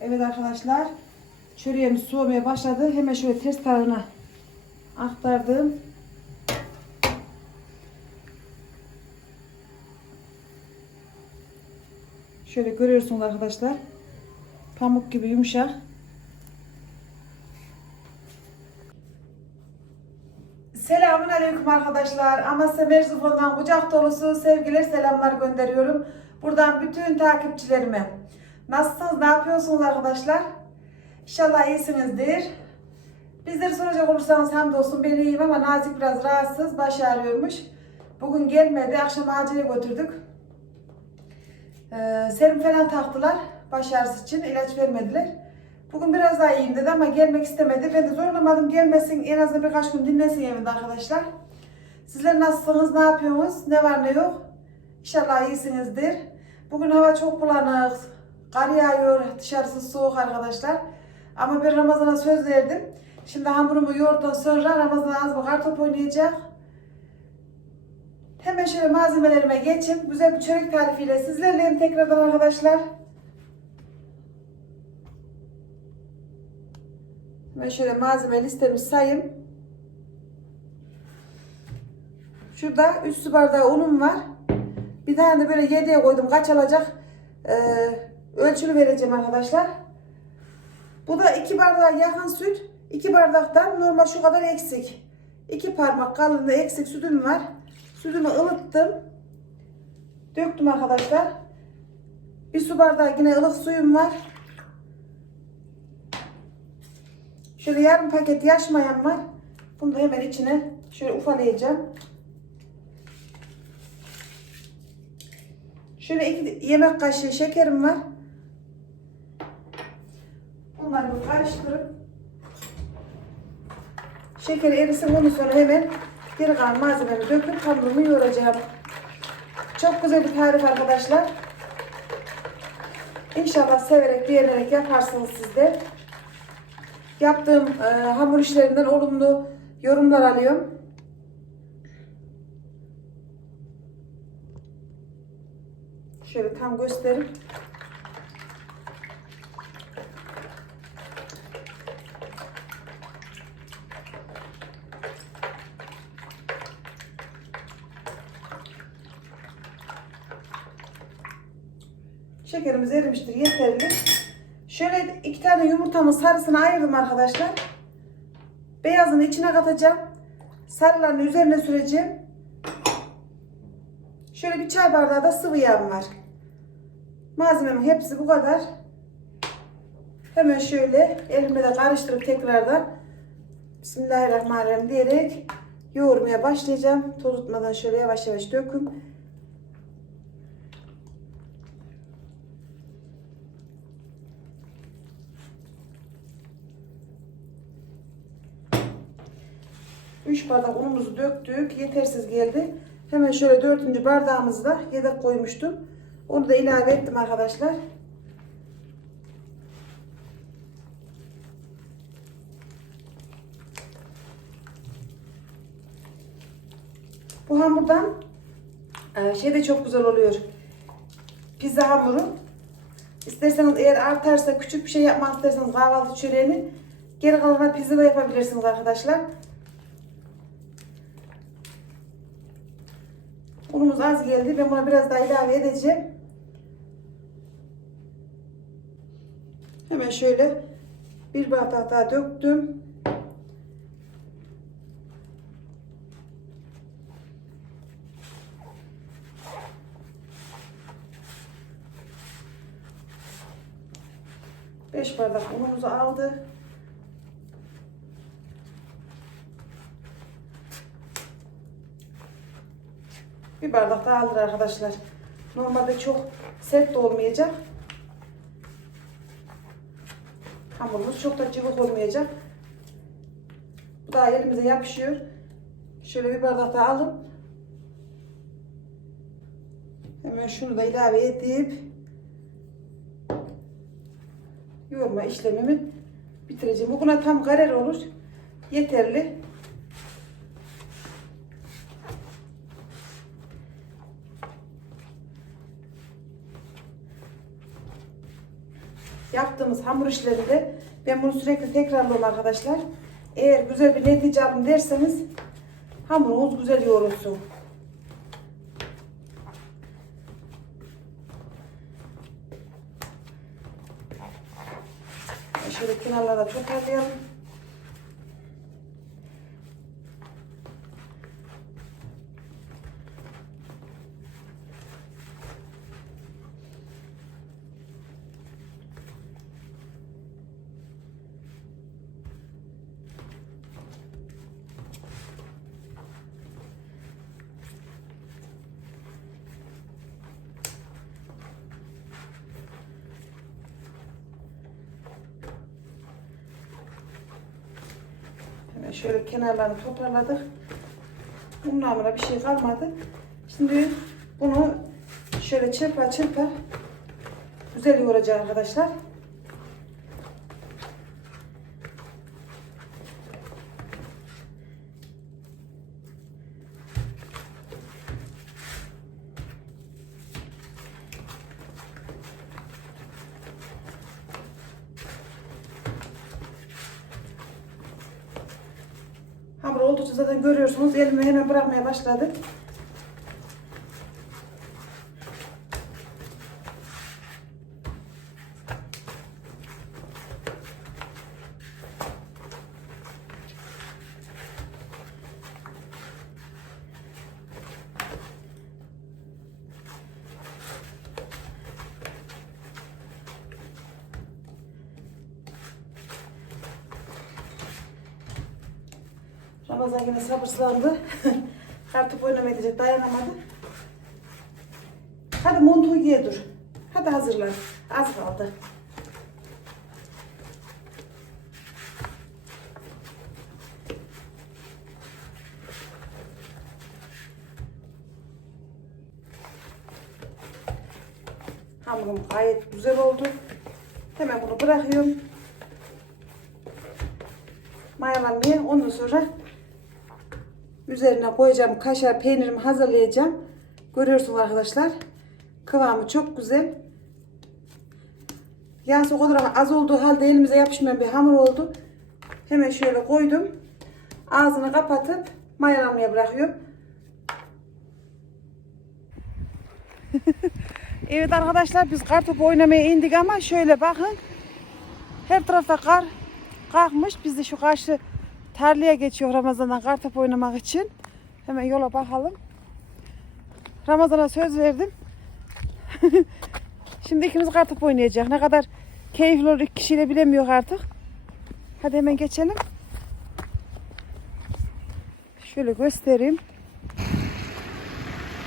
Evet arkadaşlar. Çöreğimiz soğumaya başladı. Hemen şöyle ters tarafına aktardım. Şöyle görüyorsunuz arkadaşlar. Pamuk gibi yumuşak. Selamun Aleyküm arkadaşlar. Amasya Merzufon'dan kucak dolusu sevgiler selamlar gönderiyorum. Buradan bütün takipçilerime. Nasılsınız? Ne yapıyorsunuz arkadaşlar? İnşallah iyisinizdir. Bizleri soracak olursanız hamdolsun ben iyiyim ama Nazik biraz rahatsız. Baş ağrıyormuş. Bugün gelmedi. Akşam acile götürdük. Ee, serum falan taktılar. Baş ağrısı için ilaç vermediler. Bugün biraz daha iyiyim dedi ama gelmek istemedi. Ben de zorlamadım gelmesin. En azından birkaç gün dinlesin evinde arkadaşlar. Sizler nasılsınız? Ne yapıyorsunuz? Ne var ne yok? İnşallah iyisinizdir. Bugün hava çok bulanık. Kar yağıyor. Dışarısı soğuk arkadaşlar. Ama ben Ramazan'a söz verdim. Şimdi hamurumu yoğurduktan sonra Ramazan'a az bir kartop oynayacak. Hemen şöyle malzemelerime geçeyim. Güzel bir çörek tarifiyle sizlerleyim tekrardan arkadaşlar. Ben şöyle malzeme listemi sayayım. Şurada 3 su bardağı unum var. Bir tane de böyle 7'ye koydum. Kaç alacak? Ee, ölçülü vereceğim arkadaşlar. Bu da 2 bardağa yakın süt. 2 bardaktan normal şu kadar eksik. 2 parmak kalınlığı eksik sütüm var. Sütümü ılıttım. Döktüm arkadaşlar. Bir su bardağı yine ılık suyum var. Şöyle yarım paket yaş mayam var. Bunu da hemen içine şöyle ufalayacağım. Şöyle iki yemek kaşığı şekerim var. Bunları karıştırıp şeker erisin ondan sonra hemen geri kalan malzememi döküp hamurumu yoğuracağım. Çok güzel bir tarif arkadaşlar. İnşallah severek beğenerek yaparsınız siz de yaptığım e, hamur işlerinden olumlu yorumlar alıyorum. Şöyle tam göstereyim. Şekerimiz erimiştir yeterli. Şöyle iki tane yumurtamın sarısını ayırdım arkadaşlar. Beyazını içine katacağım. Sarılarını üzerine süreceğim. Şöyle bir çay bardağı da sıvı yağım var. Malzememin hepsi bu kadar. Hemen şöyle elimle de karıştırıp tekrardan Bismillahirrahmanirrahim diyerek yoğurmaya başlayacağım. Tozutmadan şöyle yavaş yavaş döküm. Üç bardak unumuzu döktük. Yetersiz geldi. Hemen şöyle dördüncü bardağımızı da yedek koymuştum. Onu da ilave ettim arkadaşlar. Bu hamurdan e, şey de çok güzel oluyor. Pizza hamuru. İsterseniz eğer artarsa küçük bir şey yapmak isterseniz kahvaltı çöreğini geri kalanına pizza da yapabilirsiniz arkadaşlar. Unumuz az geldi. Ben buna biraz daha ilave edeceğim. Hemen şöyle bir bardak döktüm. Beş bardak unumuzu aldı. Bir bardak daha alır arkadaşlar. Normalde çok sert de olmayacak. Hamurumuz çok da cıvık olmayacak. Bu da elimize yapışıyor. Şöyle bir bardak daha alıp hemen şunu da ilave edip yoğurma işlemimi bitireceğim. Bu buna tam karar olur. Yeterli. Yaptığımız hamur işlerinde ben bunu sürekli tekrarlıyorum arkadaşlar. Eğer güzel bir netice alın derseniz hamurunuz güzel yoğrulsun. Şöyle kenarlara toparlayalım. Hemen şöyle kenarlarını toparladık. Bunun hamura bir şey kalmadı. Şimdi bunu şöyle çırpa çırpa güzel yoğuracağım arkadaşlar. Hamur oldukça zaten görüyorsunuz elimi hemen bırakmaya başladı. Ramazan yine sabırsızlandı. Kartopu oynamaya gidecek dayanamadı. Hadi montuğu giye dur. Hadi hazırlan. Az kaldı. Hamurum gayet güzel oldu. Hemen bunu bırakıyorum. Mayalanmaya. Ondan sonra üzerine koyacağım kaşar peynirimi hazırlayacağım. Görüyorsunuz arkadaşlar. Kıvamı çok güzel. Yağsı o kadar az olduğu halde elimize yapışmayan bir hamur oldu. Hemen şöyle koydum. Ağzını kapatıp mayalanmaya bırakıyorum. evet arkadaşlar biz kartopu oynamaya indik ama şöyle bakın. Her tarafta kar kalkmış. Biz de şu karşı tarlaya geçiyor Ramazan'dan kartop oynamak için. Hemen yola bakalım. Ramazan'a söz verdim. Şimdi ikimiz kartop oynayacak. Ne kadar keyifli olur iki kişiyle bilemiyor artık. Hadi hemen geçelim. Şöyle göstereyim.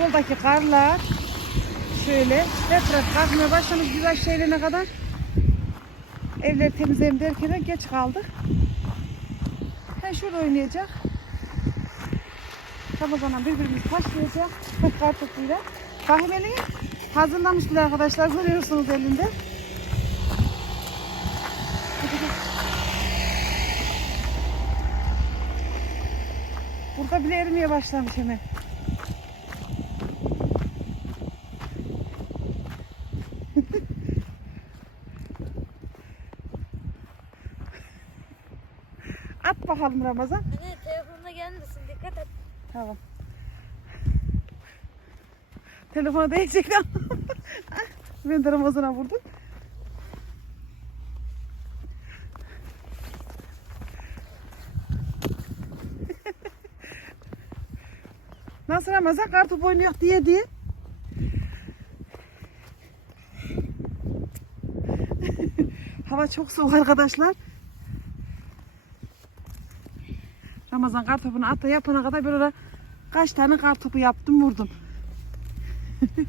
Yoldaki karlar şöyle her taraf kalkmaya başlamış güzel şeylerine kadar. Evleri temizleyelim derken geç kaldık. Şurada oynayacak. Ramazan'a birbirimiz taşlayacak. Kartopuyla. Kahveliği hazırlamış bile arkadaşlar. Görüyorsunuz elinde. Burada bile erimeye başlamış hemen. At bakalım Ramazan. Anne telefonuna gelmesin dikkat et. Tamam. Telefona değecek lan. ben de Ramazan'a vurdum. Nasıl Ramazan? Kartopu oynuyor diye diye. Hava çok soğuk arkadaşlar. Ramazan kartopunu ata yapana kadar böyle kaç tane kartopu yaptım vurdum.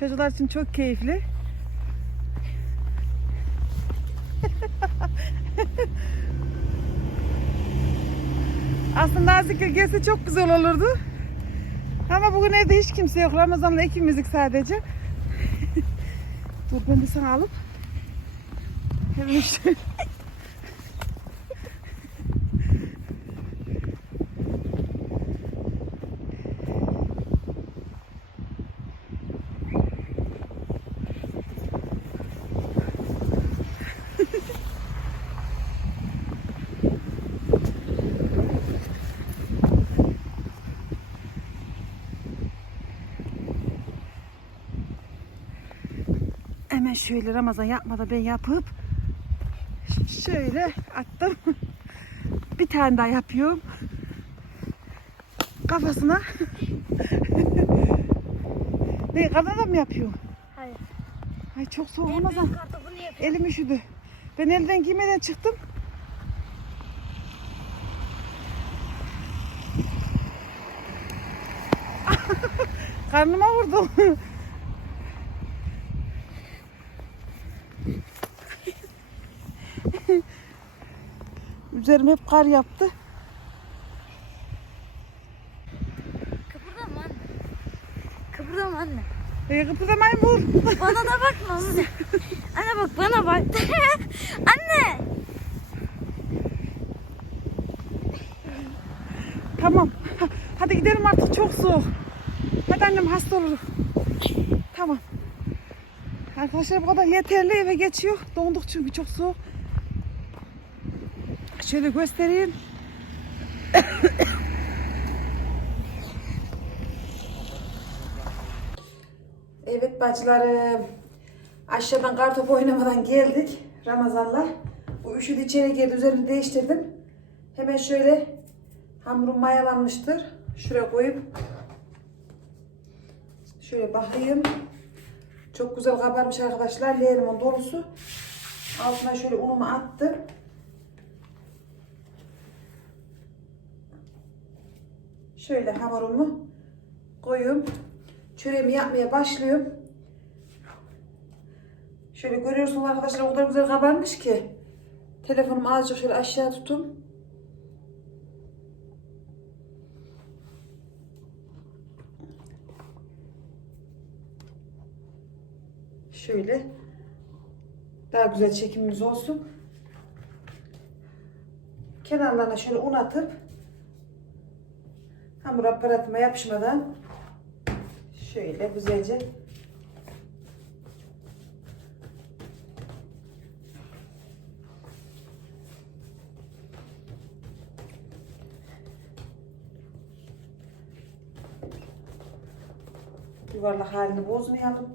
Çocuklar için çok keyifli. Aslında Azik'e gelse çok güzel olurdu. Ama bugün evde hiç kimse yok. Ramazan'la ikimizlik sadece. Dur ben de sana alıp. Hemen şöyle Ramazan yapmadan ben yapıp şöyle attım. Bir tane daha yapıyorum. Kafasına. ne kadar mı yapıyorum? Hayır. Ay çok soğuk yapıyorum. Elim üşüdü. Ben elden giymeden çıktım. Karnıma vurdum. Üzerim hep kar yaptı. Kıpırdama anne. Kıpırdama anne. E, kıpırdamayın vur. Bana da bakma anne. Anne bak bana bak. anne. Tamam. Hadi gidelim artık çok soğuk. Hadi annem hasta olur. Tamam. Arkadaşlar bu kadar yeterli eve geçiyor. Donduk çünkü çok soğuk. Şöyle göstereyim. evet bacılarım. Aşağıdan kartopu oynamadan geldik. Ramazan'la. Bu üşüdü içeri girdi. Üzerini değiştirdim. Hemen şöyle hamurum mayalanmıştır. Şuraya koyup şöyle bakayım. Çok güzel kabarmış arkadaşlar. Leğenimin dolusu. Altına şöyle unumu attım. Şöyle hamurumu koyuyorum. Çöreğimi yapmaya başlıyorum. Şöyle görüyorsunuz arkadaşlar o kadar güzel kabarmış ki. Telefonumu azıcık şöyle aşağı tutun. Şöyle daha güzel çekimimiz olsun. Kenarlarına şöyle un atıp hamur aparatıma yapışmadan şöyle güzelce yuvarlak halini bozmayalım.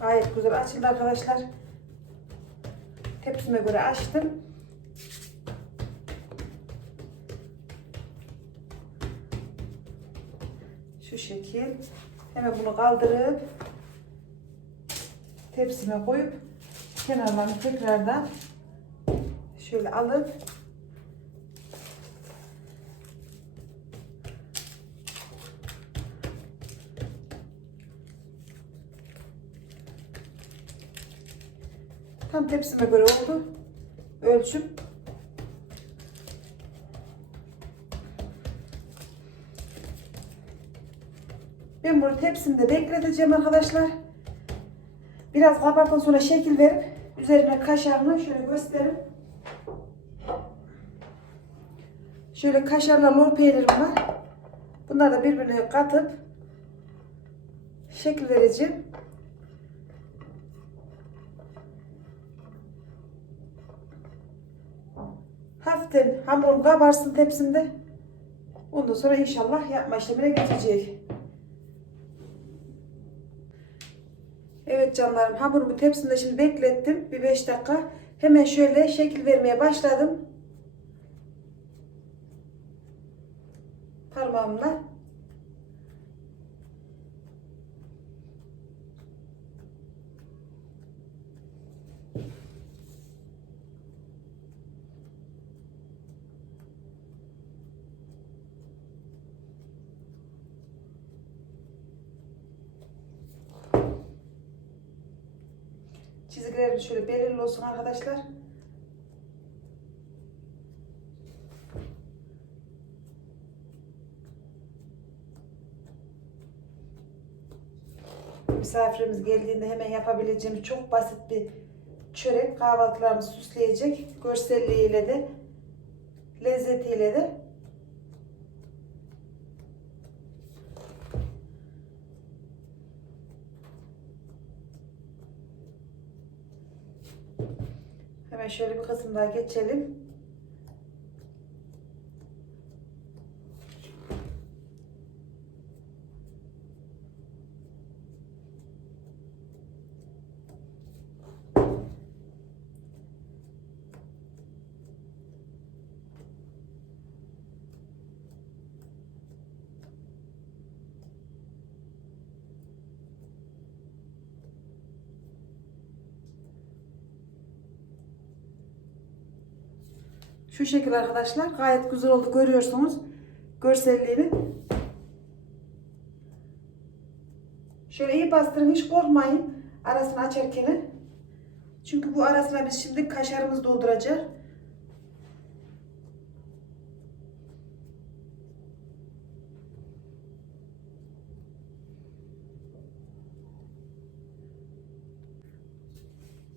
Gayet güzel açıldı arkadaşlar. Tepsime göre açtım. Şu şekil. Hemen bunu kaldırıp tepsime koyup kenarlarını tekrardan şöyle alıp Tam tepsime göre oldu. Ölçüm. Ben bunu tepsimde bekleteceğim arkadaşlar. Biraz kabarttan sonra şekil verip üzerine kaşarını şöyle göstereyim. Şöyle kaşarla lor peynirim var. Bunları da birbirine katıp şekil vereceğim. Hafiften hamurum kabarsın tepsimde. Ondan sonra inşallah yapma işlemine geçecek. Evet canlarım hamurumu tepsimde şimdi beklettim. Bir 5 dakika. Hemen şöyle şekil vermeye başladım. Parmağımla. Çizgilerim şöyle belirli olsun arkadaşlar. Misafirimiz geldiğinde hemen yapabileceğimiz çok basit bir çörek kahvaltılarımızı süsleyecek. Görselliğiyle de lezzetiyle de Hemen şöyle bir kısım daha geçelim. Şu şekil arkadaşlar. Gayet güzel oldu. Görüyorsunuz. Görselliğini. Şöyle iyi bastırın. Hiç korkmayın. Arasını açarken. Çünkü bu arasına biz şimdi kaşarımızı dolduracağız.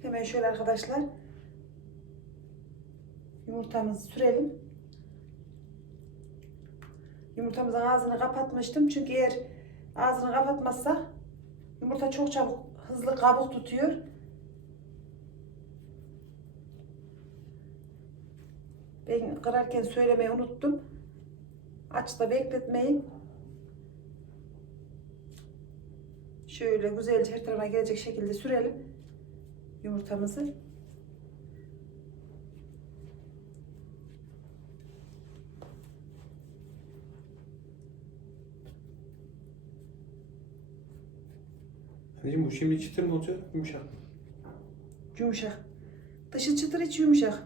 Hemen şöyle arkadaşlar yumurtamızı sürelim. Yumurtamızın ağzını kapatmıştım. Çünkü eğer ağzını kapatmazsa yumurta çok çabuk hızlı kabuk tutuyor. Ben kırarken söylemeyi unuttum. Açta bekletmeyin. Şöyle güzelce her tarafına gelecek şekilde sürelim yumurtamızı. Anneciğim bu şimdi çıtır mı olacak yumuşak mı? Yumuşak. Dışı çıtır içi yumuşak.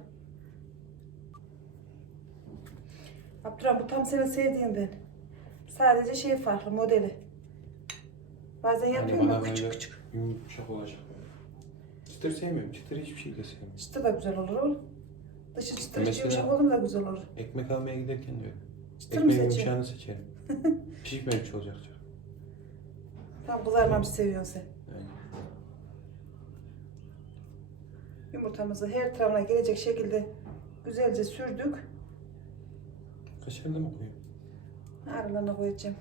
Abdurrahman bu tam senin sevdiğinden. Sadece şey farklı modeli. Bazen yapıyorum bana ama küçük küçük. Yumuşak olacak. Çıtır sevmiyorum. Çıtır hiçbir şey de sevmiyorum. Çıtır da güzel olur oğlum. Dışı çıtır içi Mesela- yumuşak olur da güzel olur. Ekmek almaya giderken diyor. Çıtır mı Ekmeğin seçiyorsun? yumuşağını seçerim. Pişmemiş olacak. Tam kızarmamış seviyorsun sen. Aynen. Yumurtamızı her tarafına gelecek şekilde güzelce sürdük. Kaşarını mı koyayım? Aralarına koyacağım.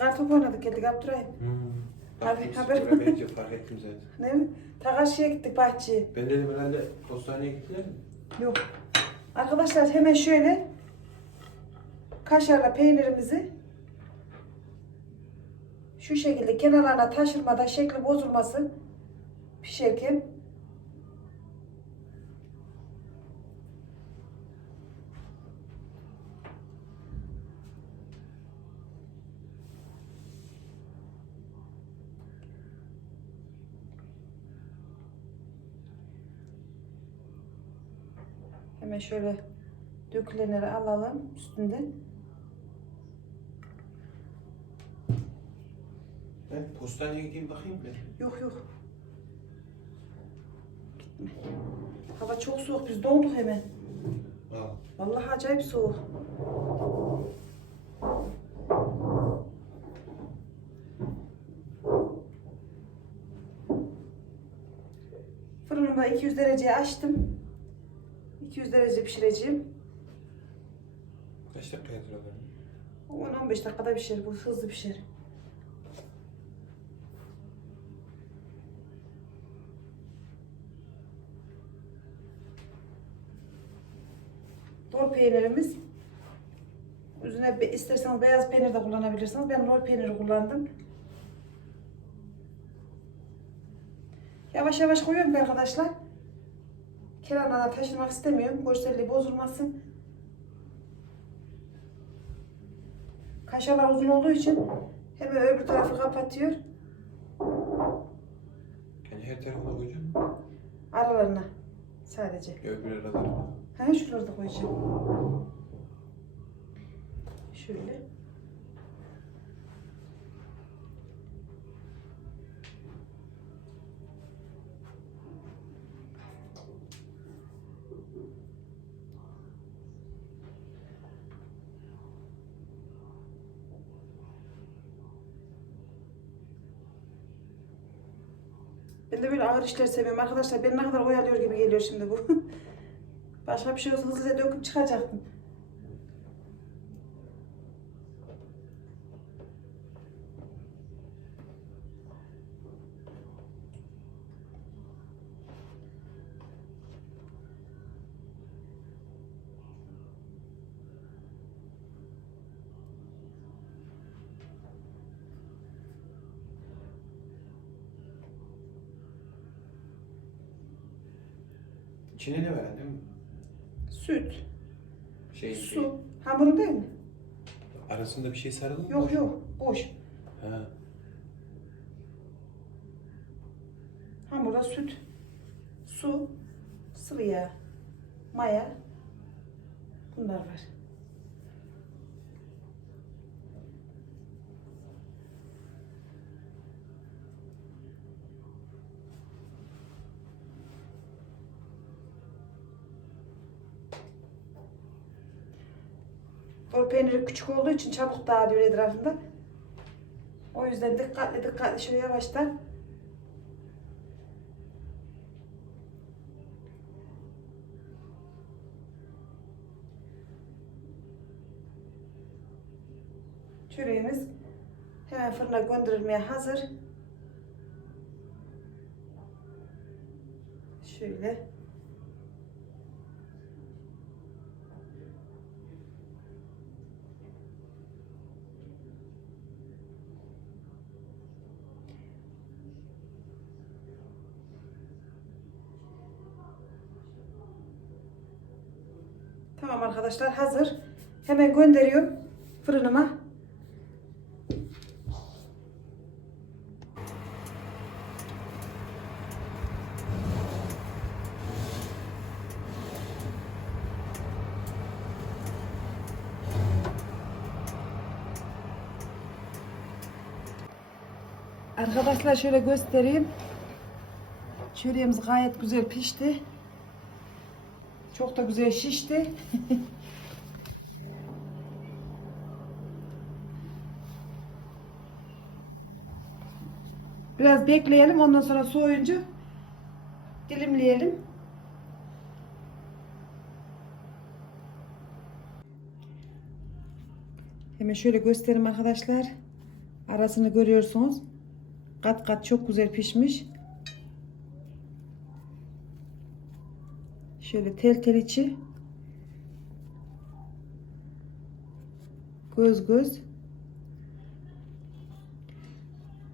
Biz kartopu oynadık geldik Abdurrahim. Hmm. Abi, haber- benziyor fark ettim zaten. Ne mi? Takaşı'ya gittik bahçeye. Ben dedim herhalde postaneye gittiler mi? Yok. Arkadaşlar hemen şöyle kaşarla peynirimizi şu şekilde kenarlarına taşırmadan şekli bozulmasın pişerken hemen şöyle dökülenleri alalım üstünden. Ben postaneye gideyim bakayım mı? Yok yok. Gitme. Hava çok soğuk biz donduk hemen. Al. Vallahi acayip soğuk. Fırınımı da 200 dereceye açtım. 200 derece pişireceğim. Kaç dakika yazıyorlar? 10-15 dakikada pişer bu hızlı pişer. Lor peynirimiz. Üzerine isterseniz beyaz peynir de kullanabilirsiniz. Ben lor peyniri kullandım. Yavaş yavaş koyuyorum arkadaşlar. Kenarlarına taşırmak istemiyorum. Görselliği bozulmasın. Kaşarlar uzun olduğu için hemen öbür tarafı kapatıyor. Yani her tarafına koyacağım. Aralarına sadece. Öbür aralarına. Ha şuraları da koyacağım. Şöyle. Ben de böyle ağır işler seviyorum arkadaşlar. Beni ne kadar oyalıyor gibi geliyor şimdi bu. Başka bir şey olsa hızlıca döküp çıkacaktım. İçine ne var annem? süt, Şey, su. Hamurun değil mi? Arasında bir şey sarılı mı? Yok yok. Boş. Ha. Hamurda süt, su, sıvı yağ, maya. Bunlar var. O peyniri küçük olduğu için çabuk dağılıyor etrafında. O yüzden dikkatli dikkatli şöyle yavaştan Çöreğimiz hemen fırına gönderilmeye hazır. Şöyle. Tamam arkadaşlar hazır. Hemen gönderiyorum fırınıma. Arkadaşlar şöyle göstereyim. Çöreğimiz gayet güzel pişti. Çok da güzel şişti. Biraz bekleyelim ondan sonra soğuyunca dilimleyelim. Hemen şöyle göstereyim arkadaşlar. Arasını görüyorsunuz. Kat kat çok güzel pişmiş. Şöyle tel tel içi. Göz göz.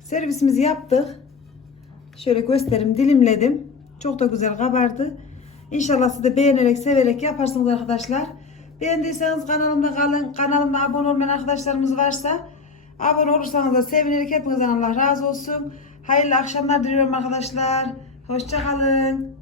Servisimizi yaptık. Şöyle göstereyim dilimledim. Çok da güzel kabardı. İnşallah siz de beğenerek severek yaparsınız arkadaşlar. Beğendiyseniz kanalımda kalın. Kanalıma abone olmayan arkadaşlarımız varsa abone olursanız da sevinirik. Hepinizden Allah razı olsun. Hayırlı akşamlar diliyorum arkadaşlar. Hoşçakalın.